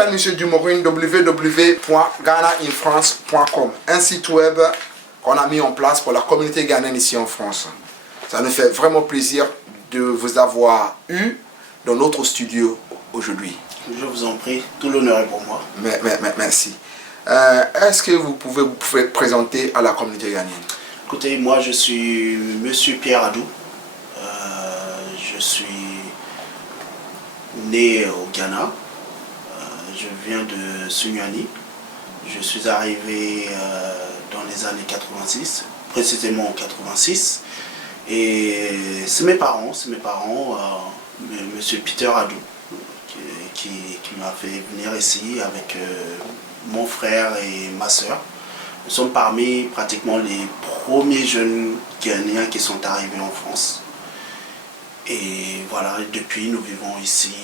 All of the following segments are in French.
m'appelle M. Dumourine, www.ghanainfrance.com, un site web qu'on a mis en place pour la communauté ghanéenne ici en France. Ça nous fait vraiment plaisir de vous avoir eu dans notre studio aujourd'hui. Je vous en prie, tout l'honneur est pour moi. Merci. Est-ce que vous pouvez vous présenter à la communauté ghanéenne? Écoutez, moi je suis M. Pierre Adou. Je suis né au Ghana. Je viens de Sunyani. Je suis arrivé dans les années 86, précisément en 86. Et c'est mes parents, M. Peter Adou, qui m'a fait venir ici avec mon frère et ma soeur. Nous sommes parmi pratiquement les premiers jeunes Ghanéens qui sont arrivés en France. Et voilà, depuis nous vivons ici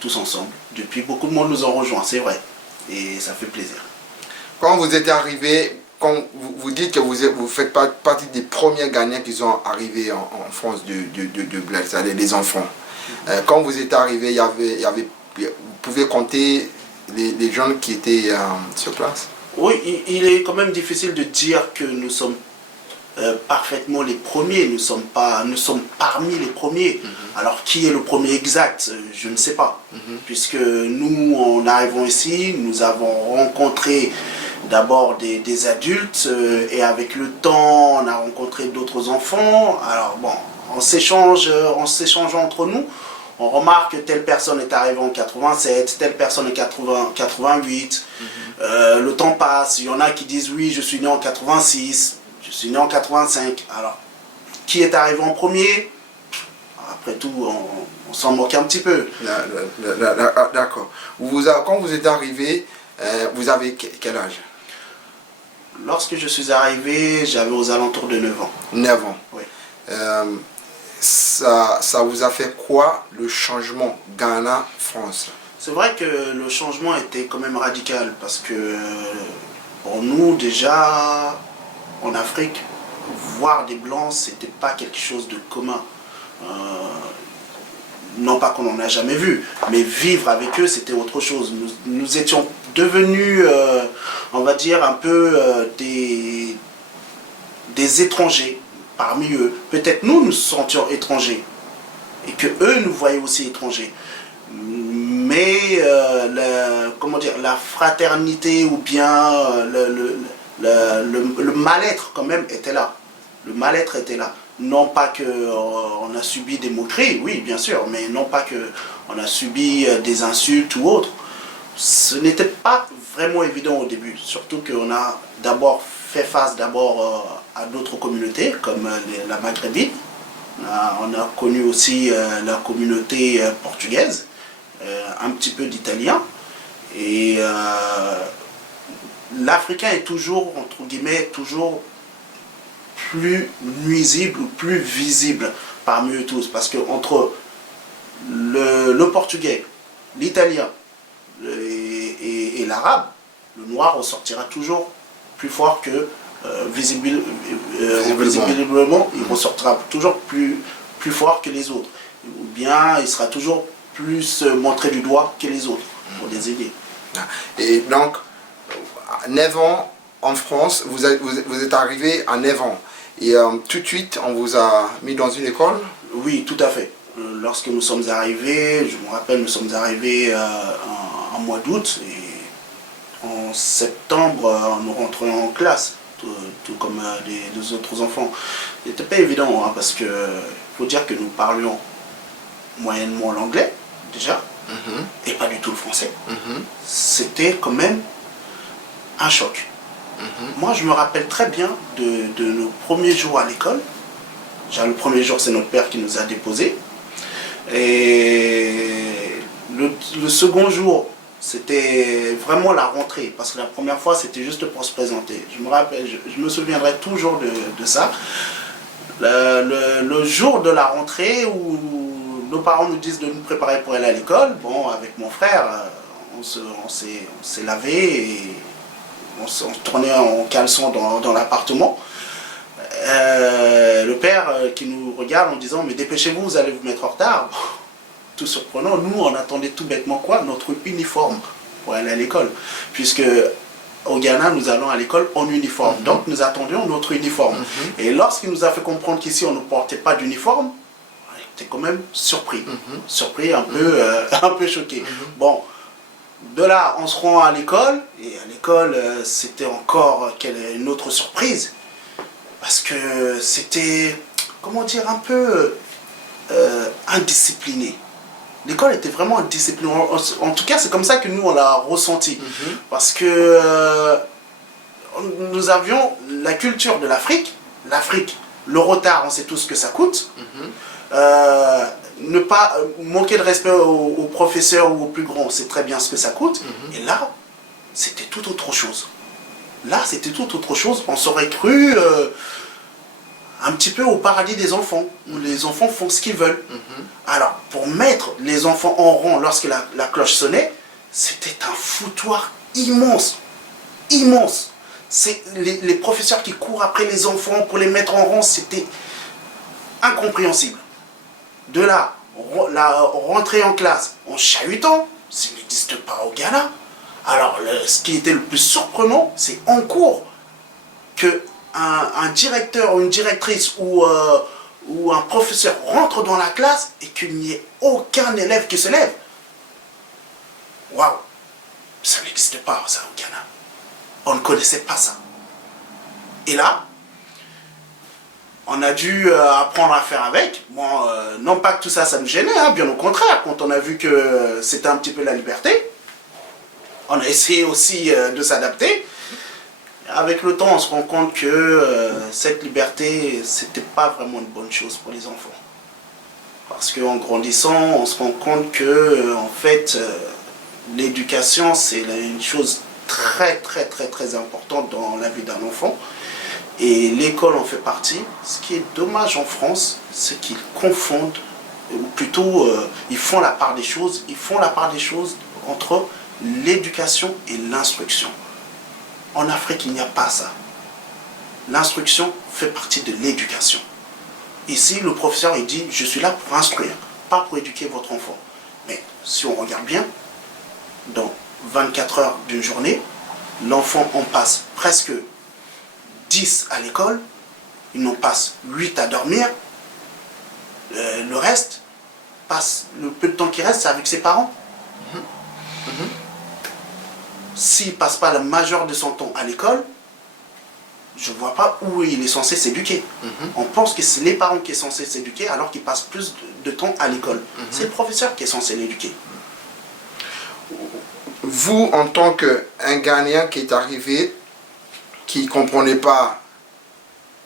tous ensemble. Depuis, beaucoup de monde nous ont rejoints, c'est vrai. Et ça fait plaisir. Quand vous êtes arrivé, quand vous dites que vous faites partie des premiers Ghanéens qui sont arrivés en France de Bled, c'est-à-dire les enfants. Quand vous êtes arrivé, vous pouvez compter les jeunes qui étaient sur place? Oui, il est quand même difficile de dire que nous sommes parfaitement les premiers. Nous sommes parmi les premiers. Alors qui est le premier exact? Je ne sais pas. Puisque nous, en arrivant ici, nous avons rencontré d'abord des adultes et avec le temps, on a rencontré d'autres enfants. Alors bon, on s'échange entre nous. On remarque que telle personne est arrivée en 87, telle personne en 88. Le temps passe, il y en a qui disent oui, je suis né en 86, je suis né en 85. Alors, qui est arrivé en premier? Après tout, on s'en moque un petit peu. D'accord. Quand vous êtes arrivé, vous avez quel âge? Lorsque je suis arrivé, j'avais aux alentours de 9 ans. 9 ans. Oui. Ça vous a fait quoi, le changement Ghana-France? C'est vrai que le changement était quand même radical parce que pour nous déjà en Afrique, voir des blancs c'était pas quelque chose de commun. Non pas qu'on n'en a jamais vu, mais vivre avec eux c'était autre chose. Nous étions devenus, on va dire, un peu des étrangers parmi eux. Peut-être nous nous sentions étrangers et que eux nous voyaient aussi étrangers. Mais comment dire, la fraternité ou bien le mal-être quand même était là. Le mal-être était là. Non pas qu'on a subi des moqueries, oui bien sûr, mais non pas qu'on a subi des insultes ou autres. Ce n'était pas vraiment évident au début, surtout qu'on a d'abord fait face à d'autres communautés comme la maghrébine. On a connu aussi la communauté portugaise, un petit peu d'italien. Et l'Africain est toujours, entre guillemets, toujours plus nuisible ou plus visible parmi eux tous. Parce que entre le portugais, l'italien et l'arabe, le noir ressortira toujours plus fort que visiblement, il ressortira toujours plus fort que les autres. Ou bien il sera toujours plus montré du doigt que les autres pour les aider. Et donc, à 9 ans en France, vous êtes arrivé à 9 ans. Et tout de suite, on vous a mis dans une école? Oui, tout à fait. Lorsque nous sommes arrivés, je me rappelle, nous sommes arrivés en mois d'août. Et en septembre, nous rentrions en classe, tout comme les autres enfants. C'était pas évident, hein, parce que faut dire que nous parlions moyennement l'anglais, déjà, et pas du tout le français. C'était quand même un choc. Moi, je me rappelle très bien de nos premiers jours à l'école. Le premier jour, c'est notre père qui nous a déposés. Et le second jour, c'était vraiment la rentrée. Parce que la première fois, c'était juste pour se présenter. Je me rappelle, je me souviendrai toujours de ça. Le jour de la rentrée où nos parents nous disent de nous préparer pour aller à l'école, bon, avec mon frère, on s'est lavé et on se tournait en caleçon dans l'appartement. Le père qui nous regarde en disant « mais dépêchez-vous, vous allez vous mettre en retard ». tout surprenant, nous on attendait tout bêtement quoi? Notre uniforme pour aller à l'école. Puisque au Ghana, nous allons à l'école en uniforme. Donc nous attendions notre uniforme. Et lorsqu'il nous a fait comprendre qu'ici on ne portait pas d'uniforme, on était quand même surpris. Surpris, un peu choqué. Bon, de là, on se rend à l'école. Et à l'école, c'était encore une autre surprise. Parce que c'était, comment dire, un peu indiscipliné. L'école était vraiment indisciplinée. En tout cas, c'est comme ça que nous, on l'a ressenti. Parce que nous avions la culture de l'Afrique. L'Afrique, le retard, on sait tous ce que ça coûte. Ne pas manquer de respect aux professeurs ou aux plus grands, on sait très bien ce que ça coûte. Et là, c'était tout autre chose. Là, c'était tout autre chose. On s'aurait cru un petit peu au paradis des enfants, où les enfants font ce qu'ils veulent. Alors, pour mettre les enfants en rang lorsque la cloche sonnait, c'était un foutoir immense. Immense. Les professeurs qui courent après les enfants pour les mettre en rang, c'était incompréhensible. De là, la rentrée en classe en chahutant, ça n'existe pas au Ghana. Alors, ce qui était le plus surprenant, c'est en cours que un directeur ou une directrice ou un professeur rentre dans la classe et qu'il n'y ait aucun élève qui se lève. Waouh! Ça n'existe pas, ça, au Ghana. On ne connaissait pas ça. Et là, on a dû apprendre à faire avec. Bon, non pas que tout ça, ça nous gênait, hein, bien au contraire. Quand on a vu que c'était un petit peu la liberté, on a essayé aussi de s'adapter. Avec le temps, on se rend compte que cette liberté, c'était pas vraiment une bonne chose pour les enfants. Parce qu'en grandissant, on se rend compte que, en fait, l'éducation, c'est une chose très importante dans la vie d'un enfant. Et l'école en fait partie. Ce qui est dommage en France, c'est qu'ils confondent, ou plutôt, ils font la part des choses. Ils font la part des choses entre l'éducation et l'instruction. En Afrique, il n'y a pas ça. L'instruction fait partie de l'éducation. Ici, le professeur, il dit, je suis là pour instruire, pas pour éduquer votre enfant. Mais si on regarde bien, dans 24 heures d'une journée, l'enfant en passe presque 10 à l'école, il en passe 8 à dormir. Le reste, le peu de temps qui reste, c'est avec ses parents. S'il ne passe pas la majeure de son temps à l'école, je ne vois pas où il est censé s'éduquer. On pense que c'est les parents qui sont censés s'éduquer alors qu'il passe plus de temps à l'école. C'est le professeur qui est censé l'éduquer. Vous, en tant qu'un Ghanéen qui est arrivé, qui ne comprenait pas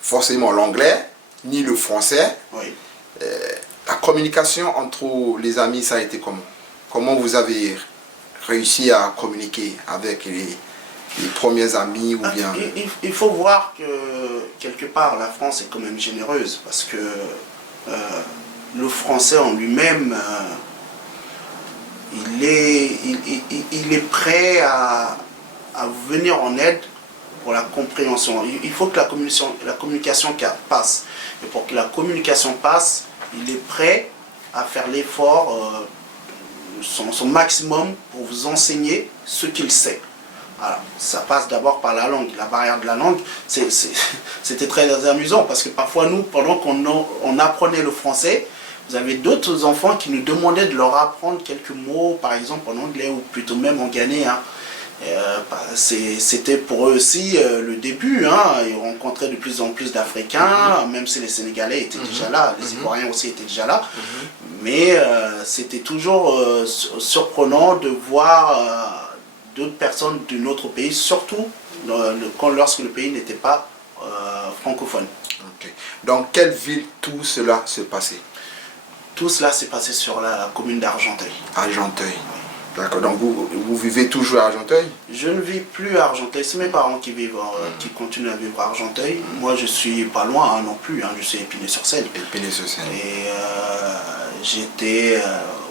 forcément l'anglais, ni le français, Oui. La communication entre les amis, ça a été comment? Comment vous avez réussi à communiquer avec les premiers amis ou bien... Il faut voir que, quelque part, la France est quand même généreuse, parce que le français en lui-même, il est prêt à venir en aide pour la compréhension. Il faut que la communication passe. Et pour que la communication passe, il est prêt à faire l'effort, son maximum pour vous enseigner ce qu'il sait. Alors, ça passe d'abord par la langue. La barrière de la langue, c'était très amusant parce que parfois nous, pendant qu'on apprenait le français, vous avez d'autres enfants qui nous demandaient de leur apprendre quelques mots, par exemple en anglais ou plutôt même en ghanéen. C'était pour eux aussi le début. Ils rencontraient de plus en plus d'Africains, même si les Sénégalais étaient déjà là, les Ivoiriens aussi étaient déjà là. Mais c'était toujours surprenant de voir d'autres personnes d'un autre pays, surtout lorsque le pays n'était pas francophone. Okay. Dans quelle ville tout cela se passait? Tout cela s'est passé sur la commune d'Argenteuil. Argenteuil. D'accord, donc vous vivez toujours à Argenteuil? Je ne vis plus à Argenteuil, c'est mes parents qui vivent, qui continuent à vivre à Argenteuil. Moi je suis pas loin non plus, je suis Épinay-sur-Seine. Épinay-sur-Seine. Et j'étais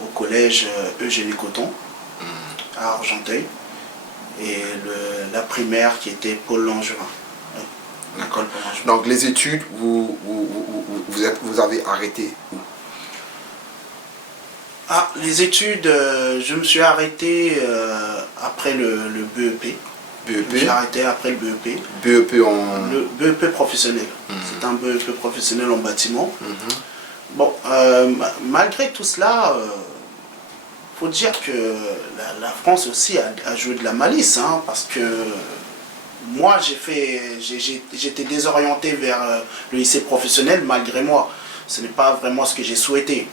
au collège Eugénie Coton à Argenteuil. Et la primaire qui était Paul Langevin. D'accord. Donc les études, vous avez arrêté où? Ah, les études, je me suis arrêté après le BEP. BEP. Je me suis arrêté après le BEP. BEP en... Le BEP professionnel. C'est un BEP professionnel en bâtiment. Bon, malgré tout cela, faut dire que la France aussi a joué de la malice, hein, parce que moi j'étais désorienté vers le lycée professionnel malgré moi. Ce n'est pas vraiment ce que j'ai souhaité.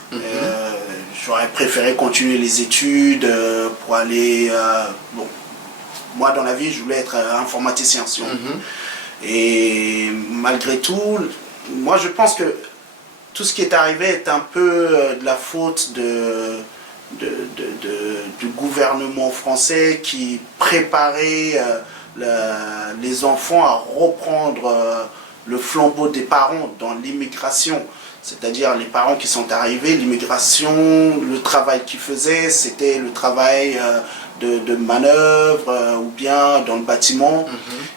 J'aurais préféré continuer les études pour aller... bon, moi dans la vie je voulais être informaticien. Si on veut. Et malgré tout, moi je pense que tout ce qui est arrivé est un peu de la faute du gouvernement français qui préparait les enfants à reprendre le flambeau des parents dans l'immigration. C'est-à-dire les parents qui sont arrivés, l'immigration, le travail qu'ils faisaient, c'était le travail de manœuvre ou bien dans le bâtiment.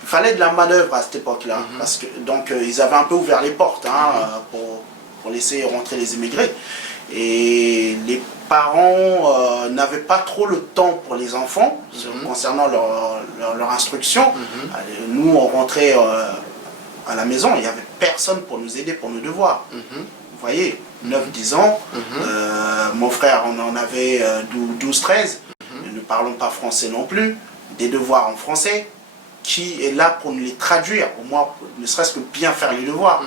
Il fallait de la manœuvre à cette époque-là. Parce que, donc ils avaient un peu ouvert les portes pour laisser rentrer les immigrés. Et les parents n'avaient pas trop le temps pour les enfants concernant leur instruction. Nous, on rentrait à la maison, il n'y avait personne pour nous aider pour nos devoirs. Vous voyez, 9-10 ans, mon frère on en avait 12-13, nous ne parlons pas français non plus, des devoirs en français, qui est là pour nous les traduire, au moins ne serait-ce que bien faire les devoirs.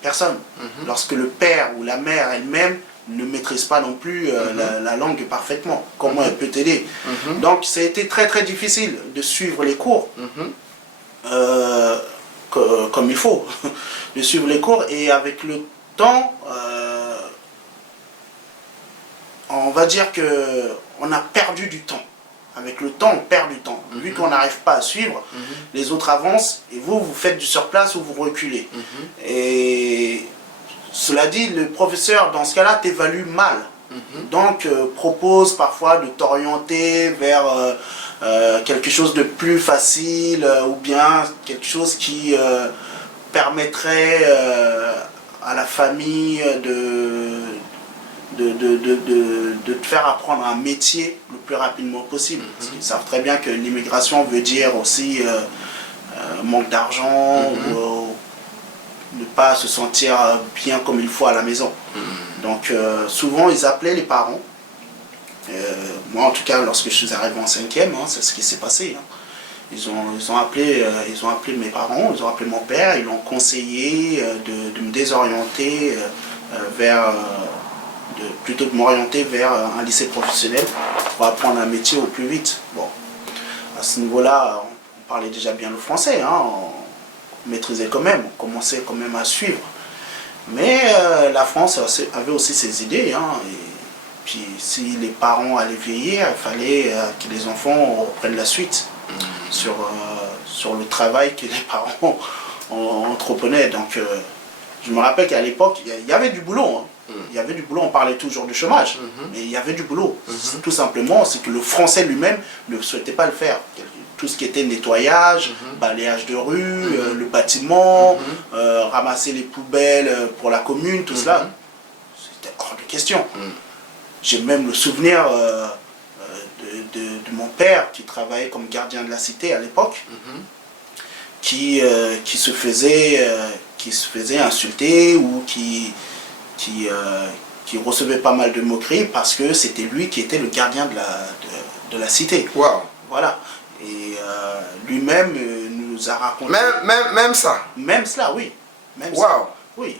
Personne. Lorsque le père ou la mère elle-même ne maîtrise pas non plus la langue parfaitement, comment elle peut t'aider? Donc ça a été très très difficile de suivre les cours comme il faut, de suivre les cours, et avec le temps, on va dire que on a perdu du temps. Avec le temps, on perd du temps. Vu qu'on n'arrive pas à suivre, les autres avancent et vous faites du surplace ou vous reculez. Et cela dit, le professeur, dans ce cas-là, t'évalue mal. Donc, propose parfois de t'orienter vers quelque chose de plus facile ou bien quelque chose qui permettrait à la famille de te faire apprendre un métier le plus rapidement possible. Parce qu'ils savent très bien que l'immigration veut dire aussi manque d'argent ou ne pas se sentir bien comme il faut à la maison. Donc souvent ils appelaient les parents. Moi en tout cas lorsque je suis arrivé en 5e, c'est ce qui s'est passé. Ils ont appelé mes parents, ils ont appelé mon père, ils l'ont conseillé de me désorienter plutôt de m'orienter vers un lycée professionnel pour apprendre un métier au plus vite. Bon, à ce niveau-là, on parlait déjà bien le français, on maîtrisait quand même, on commençait quand même à suivre. Mais la France avait aussi ses idées, et puis si les parents allaient vieillir, il fallait que les enfants reprennent la suite sur le travail que les parents entreprenaient. Donc je me rappelle qu'à l'époque, il y avait du boulot. Il y avait du boulot, on parlait toujours du chômage, mais il y avait du boulot. Tout simplement, c'est que le français lui-même ne souhaitait pas le faire. Tout ce qui était nettoyage, balayage de rue, le bâtiment, ramasser les poubelles pour la commune, tout cela, c'était hors de question. J'ai même le souvenir de mon père qui travaillait comme gardien de la cité à l'époque, qui se faisait insulter ou qui recevait pas mal de moqueries parce que c'était lui qui était le gardien de la cité. Wow. Voilà. Et lui-même nous a raconté... Même ça? Même cela, oui. Même wow. Ça. Oui.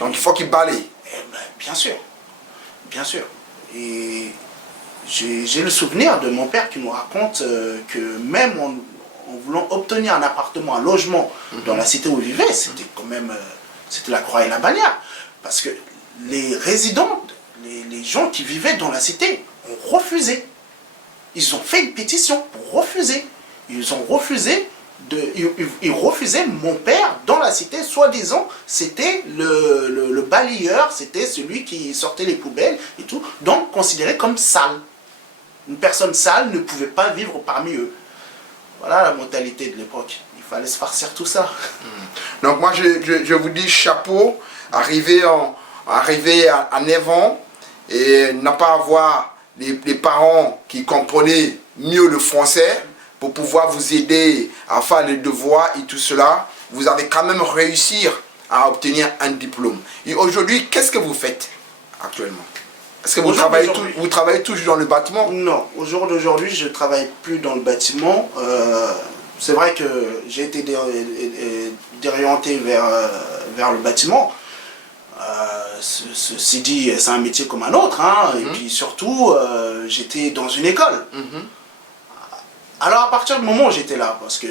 Donc il faut qu'il balaye. Bien sûr. Bien sûr. Et j'ai le souvenir de mon père qui nous raconte que même en voulant obtenir un appartement, un logement dans la cité où il vivait, c'était quand même... c'était la croix et la bannière. Parce que les résidents, les gens qui vivaient dans la cité ont refusé. Ils ont fait une pétition pour refuser. Ils ont refusé, ils refusaient mon père dans la cité, soi-disant, c'était le balayeur, c'était celui qui sortait les poubelles et tout, donc considéré comme sale. Une personne sale ne pouvait pas vivre parmi eux. Voilà la mentalité de l'époque. Il fallait se farcir tout ça. Donc moi je vous dis chapeau, arrivé à 9 ans, et n'a pas avoir les parents qui comprenaient mieux le français pour pouvoir vous aider à faire les devoirs et tout cela, vous allez quand même réussir à obtenir un diplôme. Et aujourd'hui, qu'est-ce que vous faites actuellement? Est-ce que vous travaillez toujours dans le bâtiment? Non, au jour d'aujourd'hui, je ne travaille plus dans le bâtiment. C'est vrai que j'ai été déorienté vers le bâtiment. Ceci dit, c'est un métier comme un autre. Hein, et puis surtout, j'étais dans une école. Alors à partir du moment où j'étais là, parce que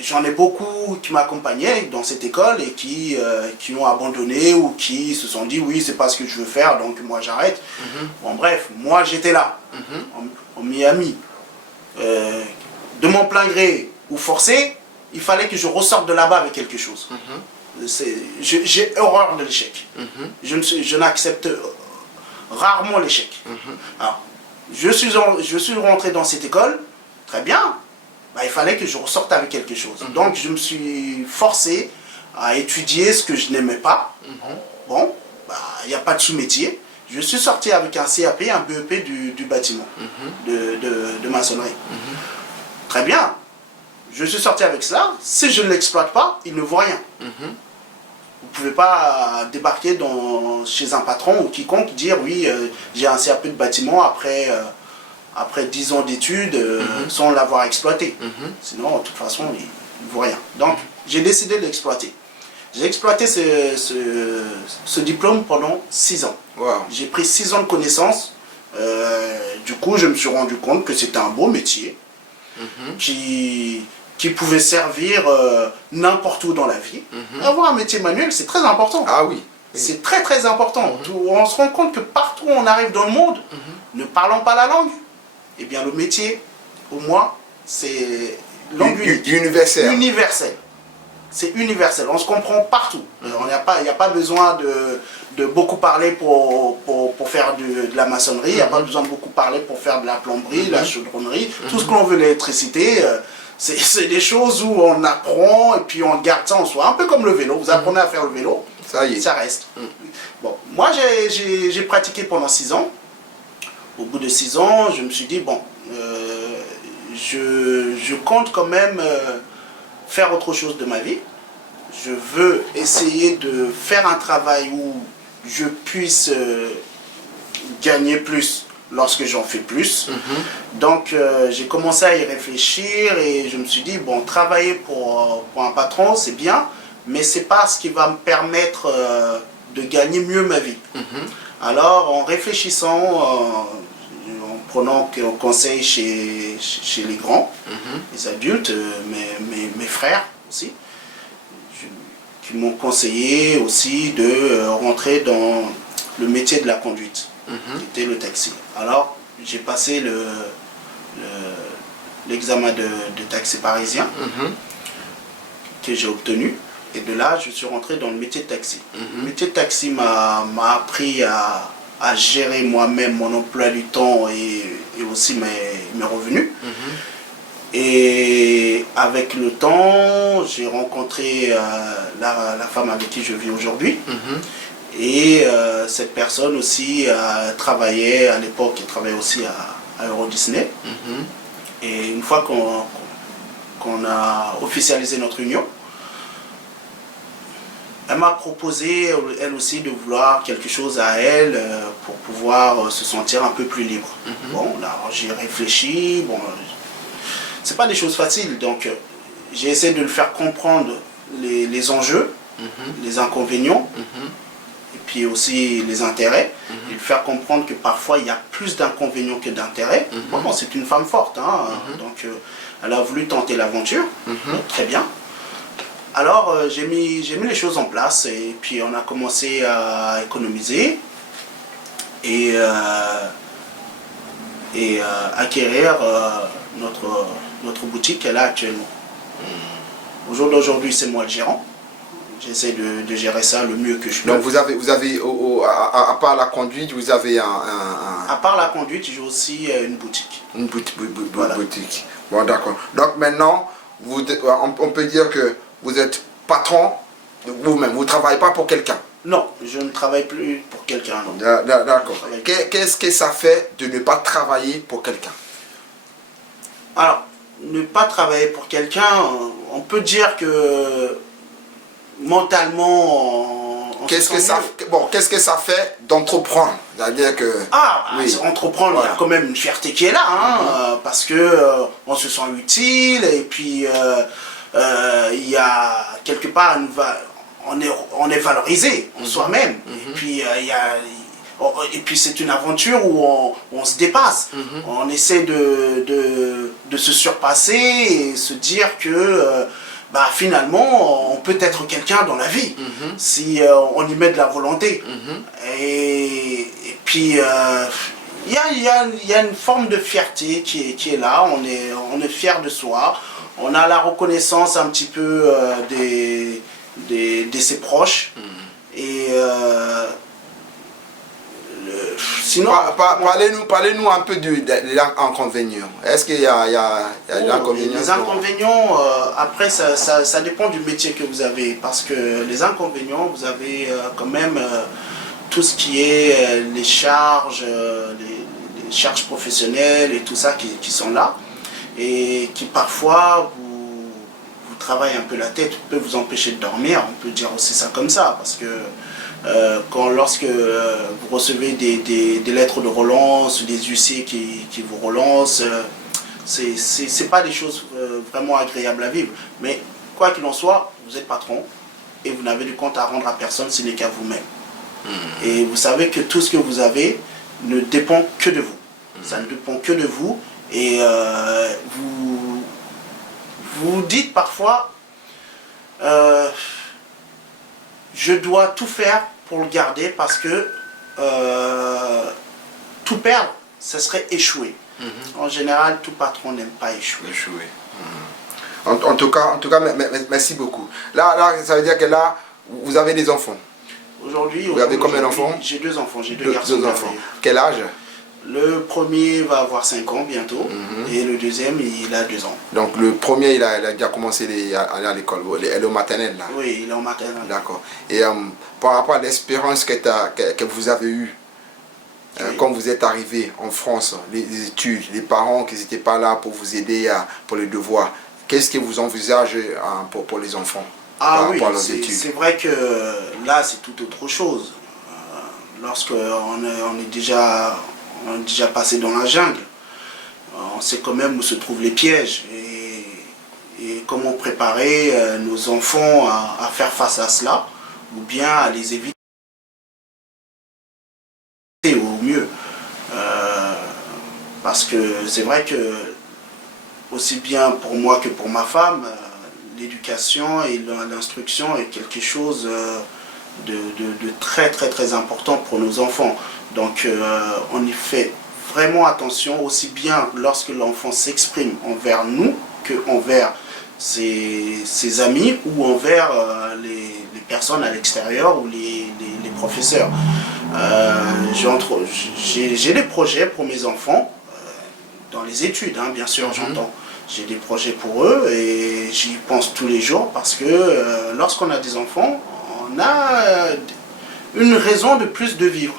j'en ai beaucoup qui m'accompagnaient dans cette école et qui ont abandonné ou qui se sont dit oui, c'est pas ce que je veux faire, donc moi j'arrête. Bon bref, moi j'étais là, en Miami. De mon plein gré ou forcé, il fallait que je ressorte de là-bas avec quelque chose. J'ai horreur de l'échec. Je n'accepte rarement l'échec. Alors, je suis rentré dans cette école, très bien. Bah, il fallait que je ressorte avec quelque chose. Donc je me suis forcé à étudier ce que je n'aimais pas. Bon, bah, il n'y a pas de sous-métier. Je suis sorti avec un CAP, un BEP du bâtiment, de maçonnerie. Très bien. Je suis sorti avec cela. Si je ne l'exploite pas, il ne vaut rien. Vous ne pouvez pas débarquer chez un patron ou quiconque dire oui, j'ai un CAP de bâtiment après 10 ans d'études sans l'avoir exploité. Sinon, de toute façon, il ne vaut rien. Donc, j'ai décidé de l'exploiter. J'ai exploité ce diplôme pendant 6 ans. Wow. J'ai pris 6 ans de connaissances. Du coup, je me suis rendu compte que c'était un beau métier qui pouvait servir n'importe où dans la vie. Avoir un métier manuel, c'est très important. Ah oui. C'est très très important. On se rend compte que partout où on arrive dans le monde, ne parlant pas la langue, eh bien le métier, au moins, c'est universel. Universel. C'est universel. On se comprend partout. Il n'y a pas besoin de beaucoup parler pour faire de la maçonnerie. Il n'y a pas besoin de beaucoup parler pour faire de la plomberie, la chaudronnerie. Tout ce que l'on veut, l'électricité, c'est des choses où on apprend et puis on garde ça en soi. Un peu comme le vélo. Vous apprenez à faire le vélo, ça y est. Ça reste. Bon, moi, j'ai pratiqué pendant 6 ans. Au bout de 6 ans, je me suis dit, bon, je compte quand même faire autre chose de ma vie. Je veux essayer de faire un travail où je puisse gagner plus lorsque j'en fais plus. Donc, j'ai commencé à y réfléchir et je me suis dit, bon, travailler pour un patron, c'est bien, mais c'est pas ce qui va me permettre de gagner mieux ma vie. Alors, en réfléchissant, en prenant conseil chez les grands, les adultes, mes frères aussi, qui m'ont conseillé aussi de rentrer dans le métier de la conduite, qui était le taxi. Alors, j'ai passé l'examen de taxi parisien que j'ai obtenu. Et de là, je suis rentré dans le métier de taxi. Le métier de taxi m'a appris à gérer moi-même mon emploi du temps et aussi mes revenus. Et avec le temps, j'ai rencontré la femme avec qui je vis aujourd'hui. Et cette personne aussi travaillait à l'époque, elle travaillait aussi à Euro Disney. Et une fois qu'on a officialisé notre union, elle m'a proposé, elle aussi, de vouloir quelque chose à elle pour pouvoir se sentir un peu plus libre. Bon, là, j'ai réfléchi. Bon, c'est pas des choses faciles, donc j'ai essayé de le faire comprendre les enjeux, les inconvénients, et puis aussi les intérêts, et le faire comprendre que parfois il y a plus d'inconvénients que d'intérêts. Bon, c'est une femme forte, hein, donc elle a voulu tenter l'aventure, très bien. Alors j'ai mis les choses en place et puis on a commencé à économiser et acquérir notre boutique qu'elle a actuellement. Au jour d'aujourd'hui, c'est moi le gérant. J'essaie de gérer ça le mieux que je peux. Donc vous avez à part la conduite, vous avez À part la conduite, j'ai aussi une boutique. Une boutique. Voilà. Bon, d'accord. Donc maintenant, on peut dire que vous êtes patron de vous-même. Vous ne travaillez pas pour quelqu'un. Non, je ne travaille plus pour quelqu'un. D'accord. Qu'est-ce que ça fait de ne pas travailler pour quelqu'un? Alors, ne pas travailler pour quelqu'un, on peut dire que mentalement, Qu'est-ce que ça fait d'entreprendre? C'est-à-dire que... Oui. Entreprendre, voilà. Il y a quand même une fierté qui est là, hein, parce que on se sent utile, et puis il y a quelque part, on est valorisé en soi-même, et puis et puis c'est une aventure où on se dépasse, on essaie de se surpasser et se dire que finalement on peut être quelqu'un dans la vie si on y met de la volonté. Et puis il y a une forme de fierté qui est là, on est fier de soi, on a la reconnaissance un petit peu de ses proches. Et sinon, parlez-nous un peu de l'inconvénient. Est-ce qu'il y a l'inconvénient? Les inconvénients, après, ça dépend du métier que vous avez. Parce que les inconvénients, vous avez quand même tout ce qui est les charges professionnelles et tout ça qui sont là. Et qui parfois vous travaillent un peu la tête, peut vous empêcher de dormir. On peut dire aussi ça comme ça. Parce que lorsque vous recevez des lettres de relance, des huissiers qui vous relancent, c'est pas des choses vraiment agréables à vivre. Mais quoi qu'il en soit, vous êtes patron et vous n'avez de compte à rendre à personne, ce n'est qu'à vous-même. Et vous savez que tout ce que vous avez ne dépend que de vous. Ça ne dépend que de vous. Et vous dites parfois, je dois tout faire pour le garder parce que tout perdre, ce serait échouer. En général, tout patron n'aime pas échouer. En tout cas, merci beaucoup. Là, ça veut dire que là, vous avez des enfants. Aujourd'hui, vous avez combien d'enfants? J'ai 2 enfants, j'ai 2 garçons. 2 enfants. Quel âge? Le premier va avoir 5 ans bientôt, et le deuxième, il a 2 ans. Donc le premier, il a déjà commencé à aller à l'école, elle est au maternel là? Oui, il est au maternel. D'accord. Et par rapport à l'expérience que vous avez eue, quand vous êtes arrivé en France, les études, les parents qui n'étaient pas là pour vous aider pour les devoirs, qu'est-ce que vous envisagez pour les enfants? Oui, c'est vrai que là, c'est tout autre chose. Lorsqu'on est déjà passé dans la jungle, on sait quand même où se trouvent les pièges et comment préparer nos enfants à faire face à cela, ou bien à les éviter au mieux. Parce que c'est vrai que, aussi bien pour moi que pour ma femme, l'éducation et l'instruction est quelque chose de très très très important pour nos enfants. Donc on y fait vraiment attention, aussi bien lorsque l'enfant s'exprime envers nous que envers ses amis ou envers les personnes à l'extérieur ou les professeurs. J'ai des projets pour mes enfants, dans les études, hein, bien sûr, j'entends. J'ai des projets pour eux et j'y pense tous les jours parce que lorsqu'on a des enfants, on a une raison de plus de vivre.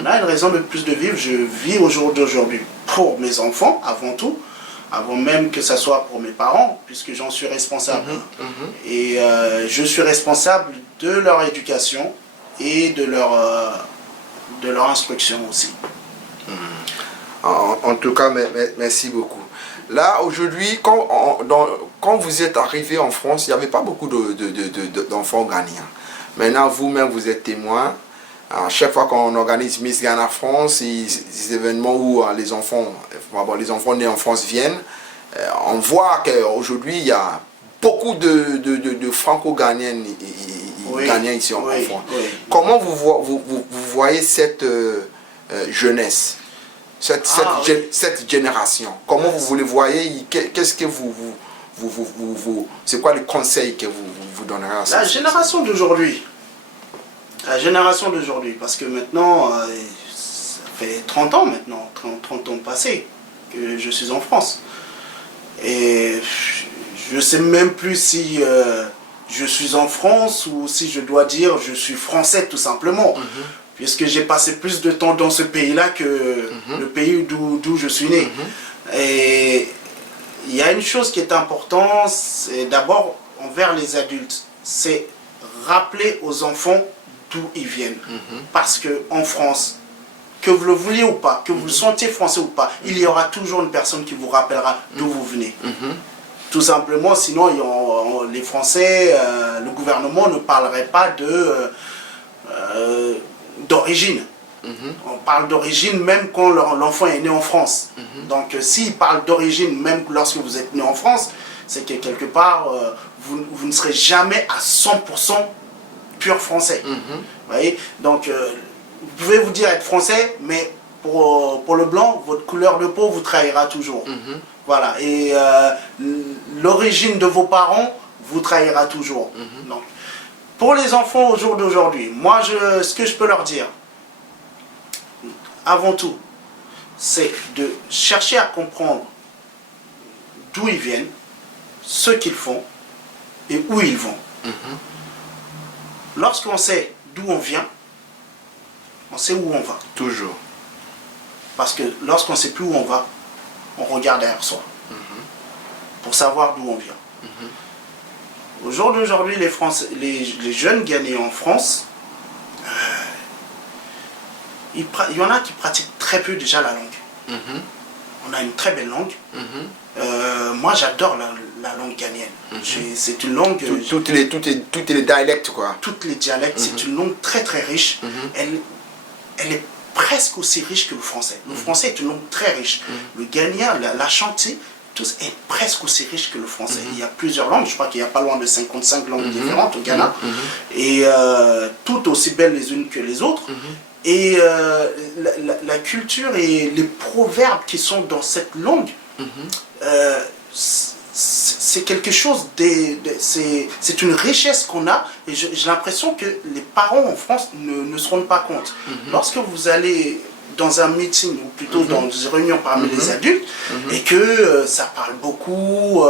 On a une raison de plus de vivre. Je vis au jour d'aujourd'hui pour mes enfants avant tout, avant même que ça soit pour mes parents, puisque j'en suis responsable. Et je suis responsable de leur éducation et de leur instruction aussi. En tout cas, merci beaucoup. Là, aujourd'hui, quand vous êtes arrivé en France, il n'y avait pas beaucoup d'enfants ghanéens. Maintenant, vous-même, vous êtes témoin. À chaque fois qu'on organise Miss Ghana France, ces événements où les enfants nés en France viennent, on voit qu'aujourd'hui, il y a beaucoup de franco-ghanéens ici en France. Comment vous voyez cette jeunesse, cette génération? Comment vous les voyez? Qu'est-ce que c'est quoi le conseil que vous donnerez à la génération d'aujourd'hui? La génération d'aujourd'hui, parce que maintenant, ça fait 30 ans maintenant, 30 ans passés que je suis en France. Et je ne sais même plus si je suis en France ou si je dois dire je suis français tout simplement. Puisque j'ai passé plus de temps dans ce pays-là que le pays d'où je suis né. Et il y a une chose qui est importante, c'est d'abord envers les adultes, c'est rappeler aux enfants d'où ils viennent. Parce qu'en France, que vous le vouliez ou pas, que vous le sentiez français ou pas, il y aura toujours une personne qui vous rappellera d'où vous venez. Tout simplement, sinon les Français, le gouvernement ne parlerait pas d'origine. On parle d'origine même quand l'enfant est né en France. Donc s'il parle d'origine même lorsque vous êtes né en France, c'est que quelque part, vous ne serez jamais à 100% pur français. Vous voyez? Donc vous pouvez vous dire être français, mais pour le blanc, votre couleur de peau vous trahira toujours. Voilà. Et l'origine de vos parents vous trahira toujours. Donc, pour les enfants au jour d'aujourd'hui, moi, ce que je peux leur dire, avant tout, c'est de chercher à comprendre d'où ils viennent, ce qu'ils font et où ils vont. Lorsqu'on sait d'où on vient, on sait où on va. Toujours. Parce que lorsqu'on ne sait plus où on va, on regarde derrière soi. Pour savoir d'où on vient. Au jour d'aujourd'hui, les jeunes Ghanéens en France, il y en a qui pratiquent très peu déjà la langue. On a une très belle langue. Moi, j'adore la langue ghanéenne. C'est une langue... Toutes les dialectes, quoi. Toutes les dialectes, c'est une langue très très riche. Elle est presque aussi riche que le français. Le français est une langue très riche. Le ghanéen, la chanté, est presque aussi riche que le français. Il y a plusieurs langues, je crois qu'il y a pas loin de 55 langues différentes au Ghana, et toutes aussi belles les unes que les autres. Et la culture et les proverbes qui sont dans cette langue, c'est quelque chose, c'est une richesse qu'on a, et j'ai l'impression que les parents en France ne se rendent pas compte. Lorsque vous allez dans un meeting, ou plutôt dans une réunion parmi les adultes, et que ça parle beaucoup,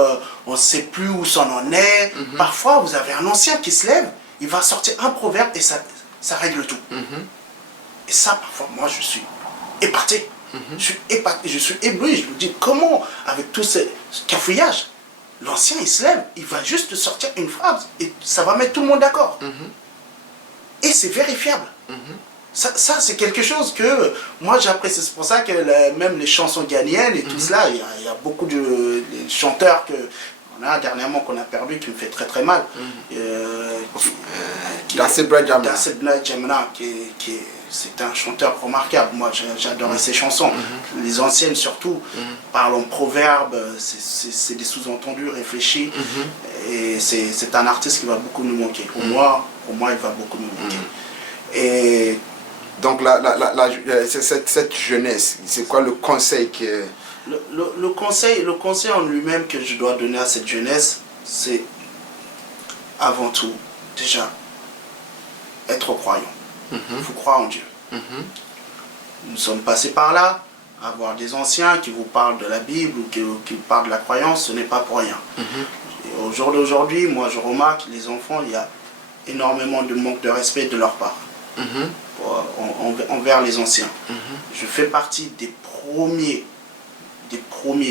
on ne sait plus où ça en est, parfois vous avez un ancien qui se lève, il va sortir un proverbe et ça règle tout. Et ça, parfois, moi je suis épaté. Je suis épaté, je suis ébloui, je me dis comment, avec tout ce cafouillage, l'ancien il se lève, il va juste sortir une phrase et ça va mettre tout le monde d'accord. Et c'est vérifiable. Ça c'est quelque chose que moi j'apprécie. C'est pour ça que même les chansons ghanéennes et tout cela, il y a beaucoup de chanteurs qu'on a dernièrement qu'on a perdu qui me fait très très mal. Dassé Bradjamena. Dassé Bradjamena c'est un chanteur remarquable. Moi j'adorais ses chansons. Les anciennes surtout parlent en proverbes, c'est des sous-entendus réfléchis. Et c'est un artiste qui va beaucoup nous manquer. Pour moi il va beaucoup nous manquer. Et donc cette jeunesse, c'est quoi le conseil que... Le conseil en lui-même que je dois donner à cette jeunesse, c'est avant tout, déjà, être croyant. Il faut croire en Dieu. Nous sommes passés par là, avoir des anciens qui vous parlent de la Bible ou qui vous parlent de la croyance, ce n'est pas pour rien. Et au jour d'aujourd'hui, moi je remarque, les enfants, il y a énormément de manque de respect de leur part. Envers les anciens. Je fais partie des premiers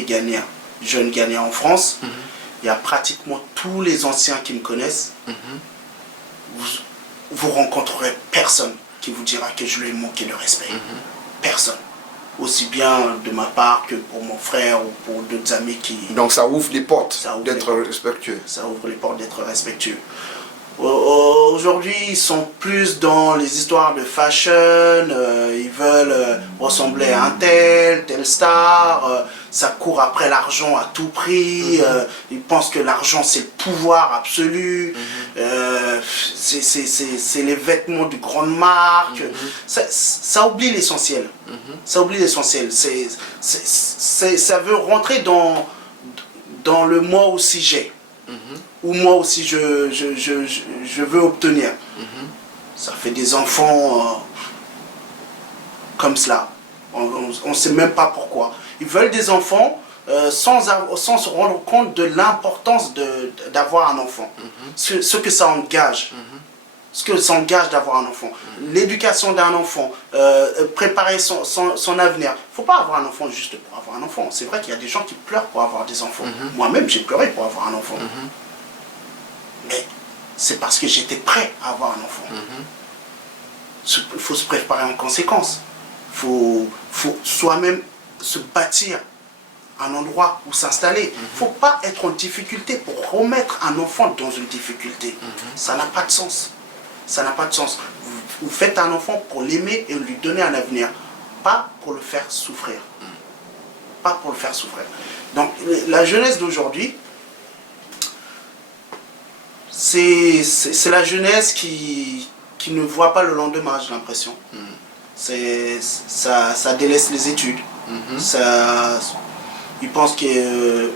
Ghanéens, jeunes Ghanéens en France. Il y a pratiquement tous les anciens qui me connaissent. Vous rencontrerez personne qui vous dira que je lui ai manqué de respect. Personne. Aussi bien de ma part que pour mon frère ou pour d'autres amis qui... Donc ça ouvre les portes d'être respectueux. Ça ouvre les portes d'être respectueux. Aujourd'hui, ils sont plus dans les histoires de fashion, ils veulent ressembler à un telle star, ça court après l'argent à tout prix, ils pensent que l'argent c'est le pouvoir absolu, c'est les vêtements de grandes marques, ça oublie l'essentiel, ça oublie l'essentiel, ça veut rentrer dans le moi aussi j'ai. Ou moi aussi je veux obtenir. Ça fait des enfants comme cela. On ne sait même pas pourquoi. Ils veulent des enfants sans se rendre compte de l'importance d'avoir un enfant. Ce que ça engage. Ce que ça engage d'avoir un enfant. L'éducation d'un enfant, préparer son avenir. Il ne faut pas avoir un enfant juste pour avoir un enfant. C'est vrai qu'il y a des gens qui pleurent pour avoir des enfants. Moi-même, j'ai pleuré pour avoir un enfant. Mais c'est parce que j'étais prêt à avoir un enfant. Il faut se préparer en conséquence. Il faut soi-même se bâtir un endroit où s'installer. Il ne faut pas être en difficulté pour remettre un enfant dans une difficulté. Ça n'a pas de sens. Ça n'a pas de sens. Vous faites un enfant pour l'aimer et lui donner un avenir, pas pour le faire souffrir. Pas pour le faire souffrir. Donc la jeunesse d'aujourd'hui, c'est la jeunesse qui ne voit pas le lendemain, j'ai l'impression. Ça délaisse les études. Ils pensent qu'il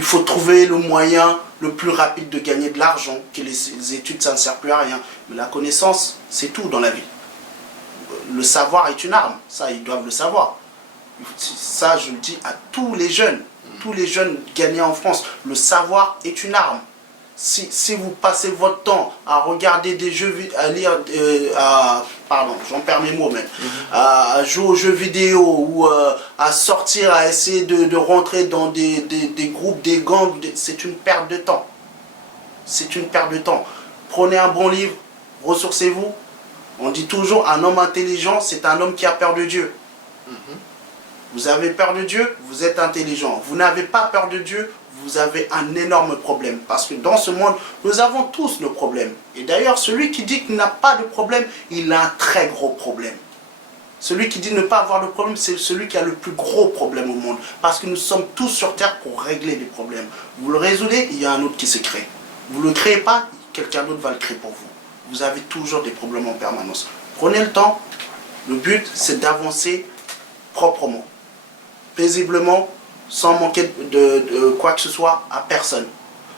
faut trouver le moyen le plus rapide de gagner de l'argent, que les études, ça ne sert plus à rien. Mais la connaissance, c'est tout dans la vie. Le savoir est une arme, ça, ils doivent le savoir. Ça, je le dis à tous les jeunes gagnants en France. Le savoir est une arme. Si vous passez votre temps à regarder des jeux, à lire, pardon, j'en perds mes mots même, à jouer aux jeux vidéo ou à sortir, à essayer de rentrer dans des groupes, des gangs, c'est une perte de temps. C'est une perte de temps. Prenez un bon livre, ressourcez-vous. On dit toujours, un homme intelligent, c'est un homme qui a peur de Dieu. Vous avez peur de Dieu, vous êtes intelligent. Vous n'avez pas peur de Dieu, vous avez un énorme problème. Parce que dans ce monde, nous avons tous nos problèmes. Et d'ailleurs, celui qui dit qu'il n'a pas de problème, il a un très gros problème. Celui qui dit ne pas avoir de problème, c'est celui qui a le plus gros problème au monde. Parce que nous sommes tous sur Terre pour régler les problèmes. Vous le résolvez, il y a un autre qui se crée. Vous ne le créez pas, quelqu'un d'autre va le créer pour vous. Vous avez toujours des problèmes en permanence. Prenez le temps. Le but, c'est d'avancer proprement, paisiblement, sans manquer de quoi que ce soit à personne,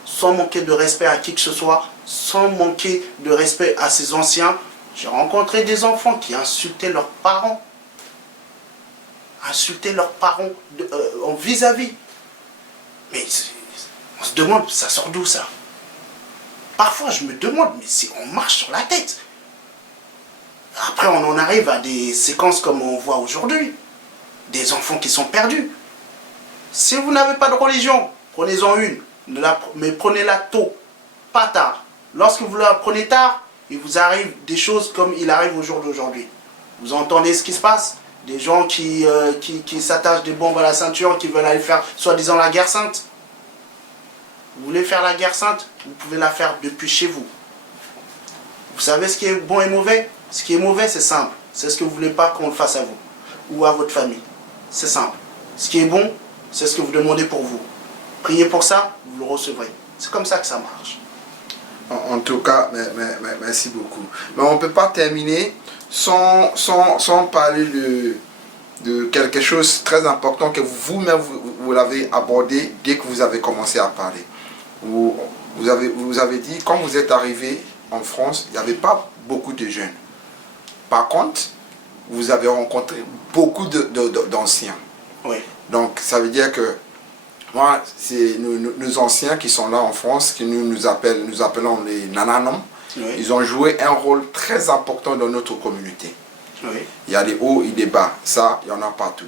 sans manquer de respect à qui que ce soit, sans manquer de respect à ses anciens. J'ai rencontré des enfants qui insultaient leurs parents, en vis-à-vis. Mais on se demande, ça sort d'où ça? Parfois je me demande, mais si on marche sur la tête. Après on en arrive à des séquences comme on voit aujourd'hui. Des enfants qui sont perdus. Si vous n'avez pas de religion, prenez-en une, mais prenez-la tôt, pas tard. Lorsque vous la prenez tard, il vous arrive des choses comme il arrive au jour d'aujourd'hui. Vous entendez ce qui se passe? Des gens qui s'attachent des bombes à la ceinture, qui veulent aller faire soi-disant la guerre sainte. Vous voulez faire la guerre sainte? Vous pouvez la faire depuis chez vous. Vous savez ce qui est bon et mauvais? Ce qui est mauvais, c'est simple. C'est ce que vous ne voulez pas qu'on le fasse à vous ou à votre famille. C'est simple. Ce qui est bon, c'est ce que vous demandez pour vous. Priez pour ça, vous le recevrez. C'est comme ça que ça marche. En tout cas, merci beaucoup. Mais on ne peut pas terminer sans parler de quelque chose de très important que vous-même vous l'avez abordé dès que vous avez commencé à parler. Vous avez dit, quand vous êtes arrivé en France, il n'y avait pas beaucoup de jeunes. Par contre, vous avez rencontré beaucoup d'anciens. Oui. Donc, ça veut dire que moi, c'est nos anciens qui sont là en France, qui nous appelons les nananons. Oui. Ils ont joué un rôle très important dans notre communauté. Oui. Il y a des hauts et des bas. Ça, il y en a partout.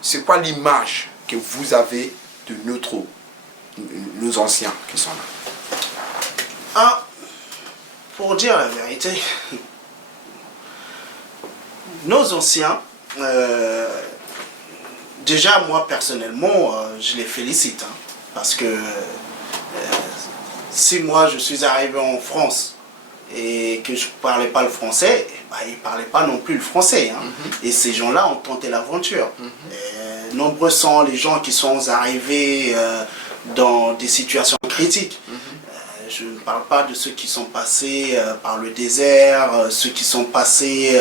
C'est quoi l'image que vous avez de nos anciens qui sont là? Ah, pour dire la vérité, nos anciens, déjà moi personnellement, je les félicite. Parce que si moi je suis arrivé en France et que je ne parlais pas le français, ils ne parlaient pas non plus le français. Et ces gens-là ont tenté l'aventure. Nombreux sont les gens qui sont arrivés dans des situations critiques. Je ne parle pas de ceux qui sont passés par le désert, ceux qui sont passés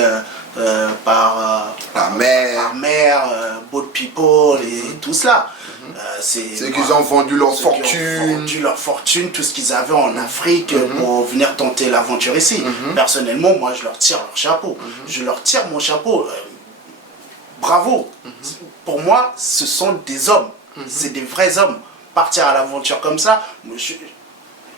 par la mer, boat people et tout cela. Ceux qui ont vendu leur fortune, tout ce qu'ils avaient en Afrique pour venir tenter l'aventure ici. Personnellement, moi je leur tire leur chapeau. Je leur tire mon chapeau. bravo. Pour moi, ce sont des hommes. C'est des vrais hommes. Partir à l'aventure comme ça,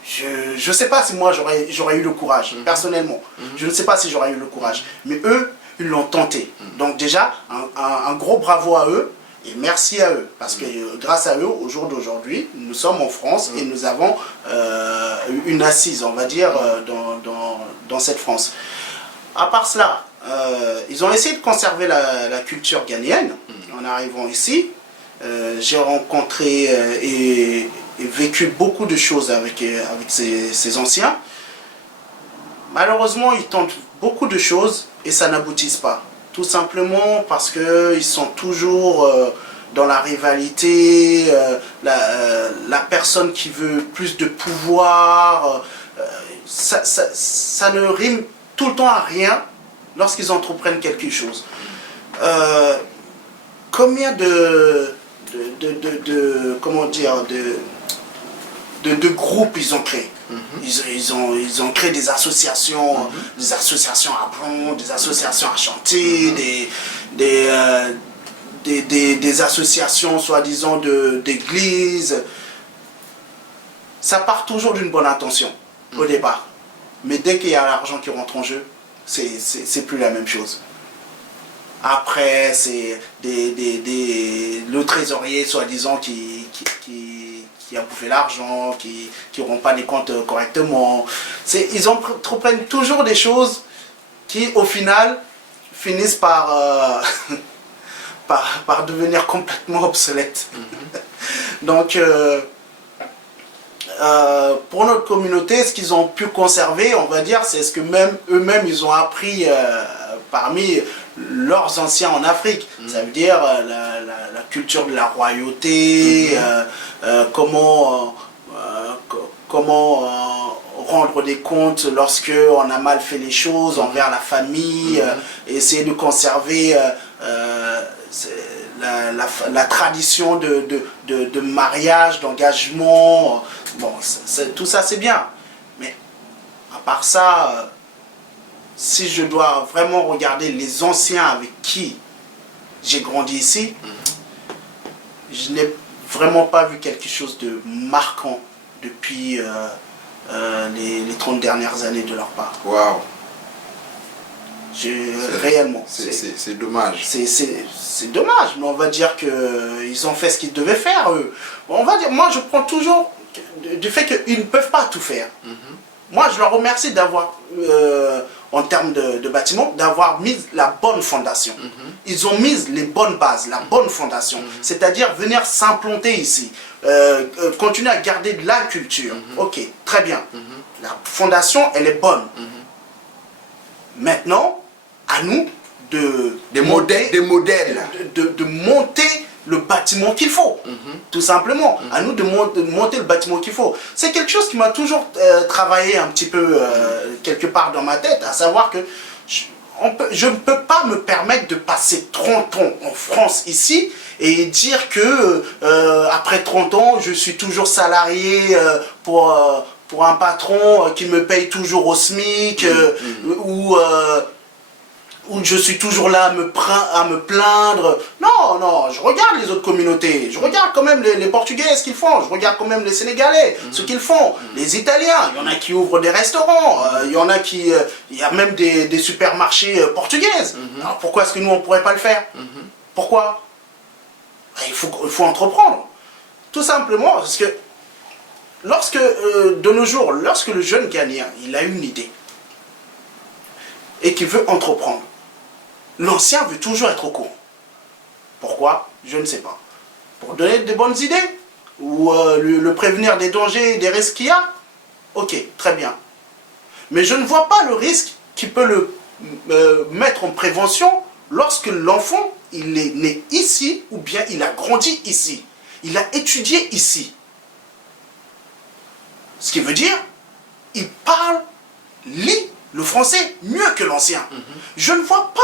je ne sais pas si moi j'aurais eu le courage, personnellement. Je ne sais pas si j'aurais eu le courage. Mais eux, ils l'ont tenté. Donc déjà, un gros bravo à eux et merci à eux. Parce que grâce à eux, au jour d'aujourd'hui, nous sommes en France et nous avons une assise, on va dire, dans cette France. À part cela, ils ont essayé de conserver la culture ghanéenne en arrivant ici. J'ai rencontré et vécu beaucoup de choses avec ces anciens. Malheureusement, ils tentent beaucoup de choses et ça n'aboutit pas. Tout simplement parce qu'ils sont toujours dans la rivalité, la personne qui veut plus de pouvoir. Ça ne rime tout le temps à rien lorsqu'ils entreprennent quelque chose. Combien comment dire, de groupes ils ont créés. Ils ont créé des associations à plomb, des associations à chantier, des associations soi-disant d'églises. Ça part toujours d'une bonne intention au départ. Mais dès qu'il y a l'argent qui rentre en jeu, c'est plus la même chose. Après, c'est le trésorier soi-disant qui a bouffé l'argent, qui ne rend pas les comptes correctement. Ils entreprennent toujours des choses qui, au final, finissent par devenir complètement obsolètes. Donc, pour notre communauté, ce qu'ils ont pu conserver, on va dire, c'est ce que eux-mêmes, ils ont appris parmi leurs anciens en Afrique. Ça veut dire la culture de la royauté, comment rendre des comptes lorsque on a mal fait les choses envers la famille, essayer de conserver la tradition de mariage, d'engagement. Bon, tout ça c'est bien, mais à part ça, si je dois vraiment regarder les anciens avec qui j'ai grandi ici, je n'ai vraiment pas vu quelque chose de marquant depuis les 30 dernières années de leur part. Waouh! Réellement. C'est dommage. C'est dommage, mais on va dire qu'ils ont fait ce qu'ils devaient faire, eux. On va dire, moi je prends toujours du fait qu'ils ne peuvent pas tout faire. Moi je leur remercie d'avoir, en termes de bâtiment, d'avoir mis la bonne fondation. Ils ont mis les bonnes bases, la bonne fondation. C'est-à-dire venir s'implanter ici, continuer à garder de la culture. Ok, très bien. La fondation, elle est bonne. Maintenant, à nous de monter le bâtiment qu'il faut, tout simplement. À nous de monter le bâtiment qu'il faut. C'est quelque chose qui m'a toujours travaillé un petit peu quelque part dans ma tête, à savoir que je ne peux pas me permettre de passer 30 ans en France ici et dire que après 30 ans, je suis toujours salarié pour un patron qui me paye toujours au SMIC, où je suis toujours là à me plaindre. Non, non, je regarde les autres communautés. Je regarde quand même les Portugais, ce qu'ils font. Je regarde quand même les Sénégalais, ce qu'ils font. Les Italiens, il y en a qui ouvrent des restaurants. Il y en a qui... il y a même des supermarchés portugaises. Alors pourquoi est-ce que nous, on ne pourrait pas le faire? Pourquoi? Il faut entreprendre. Tout simplement parce que de nos jours, lorsque le jeune Ghanéen, il a une idée et qu'il veut entreprendre, l'ancien veut toujours être au courant. Pourquoi? Je ne sais pas. Pour donner de bonnes idées? Ou le prévenir des dangers et des risques qu'il y a? Ok, très bien. Mais je ne vois pas le risque qui peut le mettre en prévention lorsque l'enfant, il est né ici ou bien il a grandi ici. Il a étudié ici. Ce qui veut dire, il parle, lit le français mieux que l'ancien. Je ne vois pas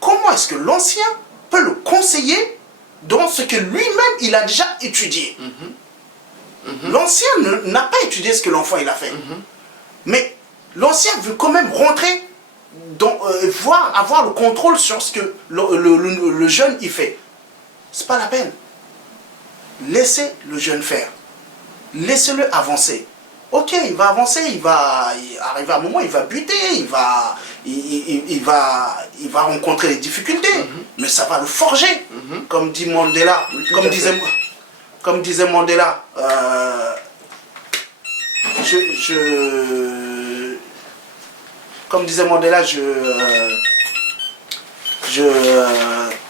comment est-ce que l'ancien peut le conseiller dans ce que lui-même il a déjà étudié. L'ancien n'a pas étudié ce que l'enfant il a fait. Mais l'ancien veut quand même rentrer avoir le contrôle sur ce que le jeune y fait. C'est pas la peine. Laissez le jeune faire. Laissez-le avancer. Ok, il va avancer, il va arriver à un moment, il va buter, il va rencontrer des difficultés, mais ça va le forger. Comme dit Mandela, comme disait Mandela, comme disait Mandela,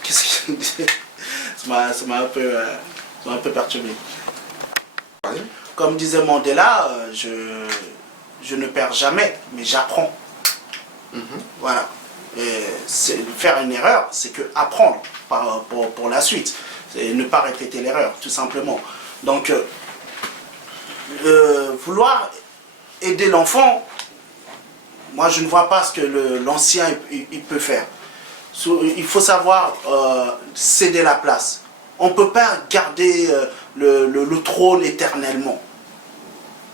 qu'est-ce qu'il disait? Ça m'a un peu perturbé. Comme disait Mandela, je ne perds jamais, mais j'apprends. Voilà. Et faire une erreur, c'est que apprendre pour la suite. C'est ne pas répéter l'erreur, tout simplement. Donc, vouloir aider l'enfant, moi je ne vois pas ce que l'ancien il peut faire. Il faut savoir céder la place. On ne peut pas garder le trône éternellement.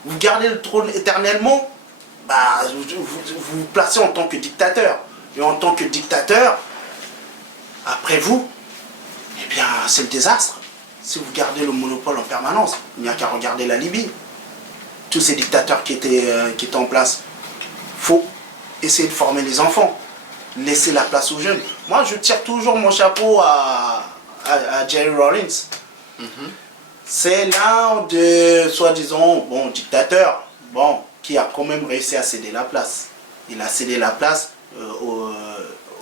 Vous gardez le trône éternellement, bah, vous vous placez en tant que dictateur. Et en tant que dictateur, après vous, eh bien, c'est le désastre. Si vous gardez le monopole en permanence, il n'y a qu'à regarder la Libye. Tous ces dictateurs qui étaient en place. Il faut essayer de former les enfants. Laisser la place aux jeunes. Moi, je tire toujours mon chapeau à Jerry Rawlings. C'est l'un de, soi-disant, dictateurs, qui a quand même réussi à céder la place. Il a cédé la place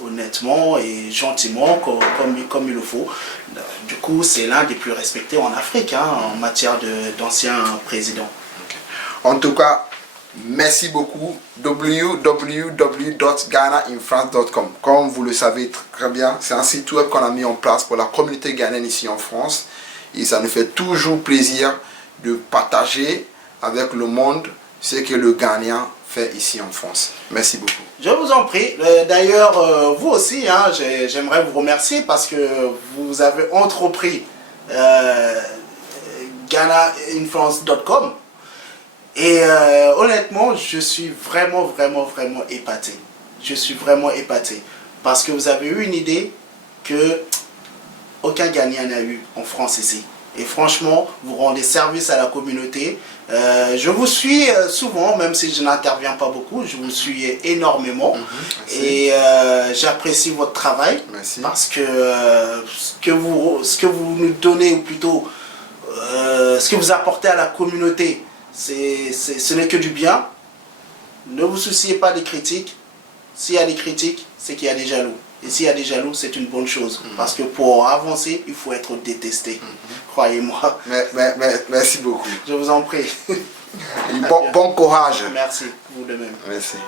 honnêtement et gentiment, comme il le faut. Du coup, c'est l'un des plus respectés en Afrique, en matière d'anciens présidents. En tout cas, merci beaucoup. www.ghanainfrance.com. Comme vous le savez très bien, c'est un site web qu'on a mis en place pour la communauté ghanéenne ici en France. Et ça nous fait toujours plaisir de partager avec le monde ce que le Ghanéen fait ici en France. Merci beaucoup. Je vous en prie. D'ailleurs, vous aussi, j'aimerais vous remercier parce que vous avez entrepris ghanainfluence.com. Et honnêtement, je suis vraiment épaté. Je suis vraiment épaté. Parce que vous avez eu une idée que aucun Ghanéen n'a eu en France ici. Et franchement, vous rendez service à la communauté. Je vous suis souvent, même si je n'interviens pas beaucoup, je vous suis énormément. Et j'apprécie votre travail. Merci. Parce que ce que vous nous donnez, ou plutôt ce que vous apportez à la communauté, ce n'est que du bien. Ne vous souciez pas des critiques. S'il y a des critiques, c'est qu'il y a des jaloux. Et s'il y a des jaloux, c'est une bonne chose. Parce que pour avancer, il faut être détesté. Croyez-moi. Merci beaucoup. Je vous en prie. Bon courage. Merci, vous de même. Merci.